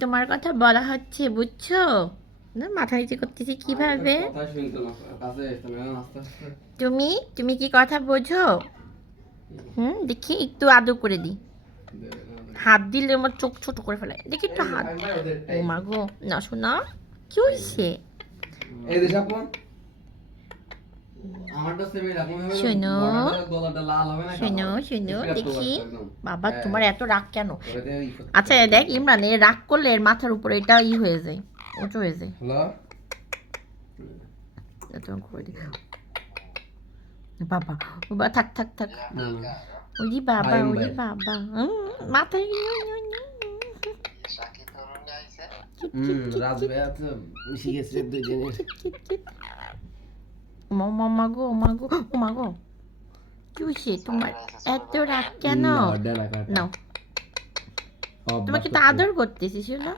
তোমার কথা বলা হচ্ছে, বুঝছো? না, মাথা নিচে করতেছি কিভাবে? তুমি তুমি কি কথা বোঝো? দেখি একটু আদর করে দিই। হাত দিলে আমার চোখ ছোট করে ফেলে, দেখি একটু হাত। ও মা গো, না শোনা, কি হয়েছে? শোনো শোনো শোনো, দেখি। বাবা, তোমার এত রাগ কেন? আচ্ছা দেখ ইমরান, এ রাগ করলে এর মাথার উপরে এটা হয়ে যায়, উঁচু হয়ে যায়। বাবা, বাবা, থাক থাক থাক। ওরে বাবা, ওরে বাবা, মাথায় মামা গো, মা গো, ও মা গো, কি হয়েছে তোমার? এত রাগ কেন? নাও, তোমাকে তো আদর করতেছি, শোনো।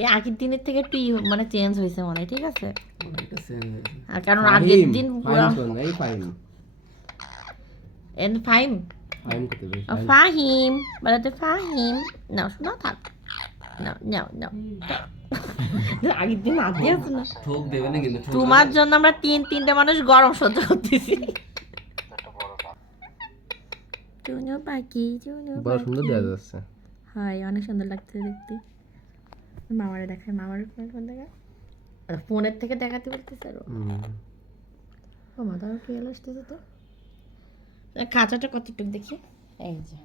এই আগের দিনের থেকে একটু মানে চেঞ্জ হয়েছে মনে হয়, ঠিক আছে? আর কারণ আগের দিন পুরো এন ফাইম ফাহিম, বলো তো ফাহিম। নাও শোনো, থাক। নাও নাও নাও। আগের দিন আগে আছে না, তোমার জন্য আমরা তিনটে মানুষ গরম সহ্য করতেছি। চুনো পাখি, চুনো বড় সুন্দর দেখা পাখি। যাচ্ছে। হয়, অনেক সুন্দর লাগছে দেখতে। মামারে দেখায়, মামার ফোন দেখা, ফোনের থেকে দেখাতে বলতেছে আরো। ও মা, তার কি এলো আসতেছে তো। খাঁচাটা কতটুকু দেখি, এই যে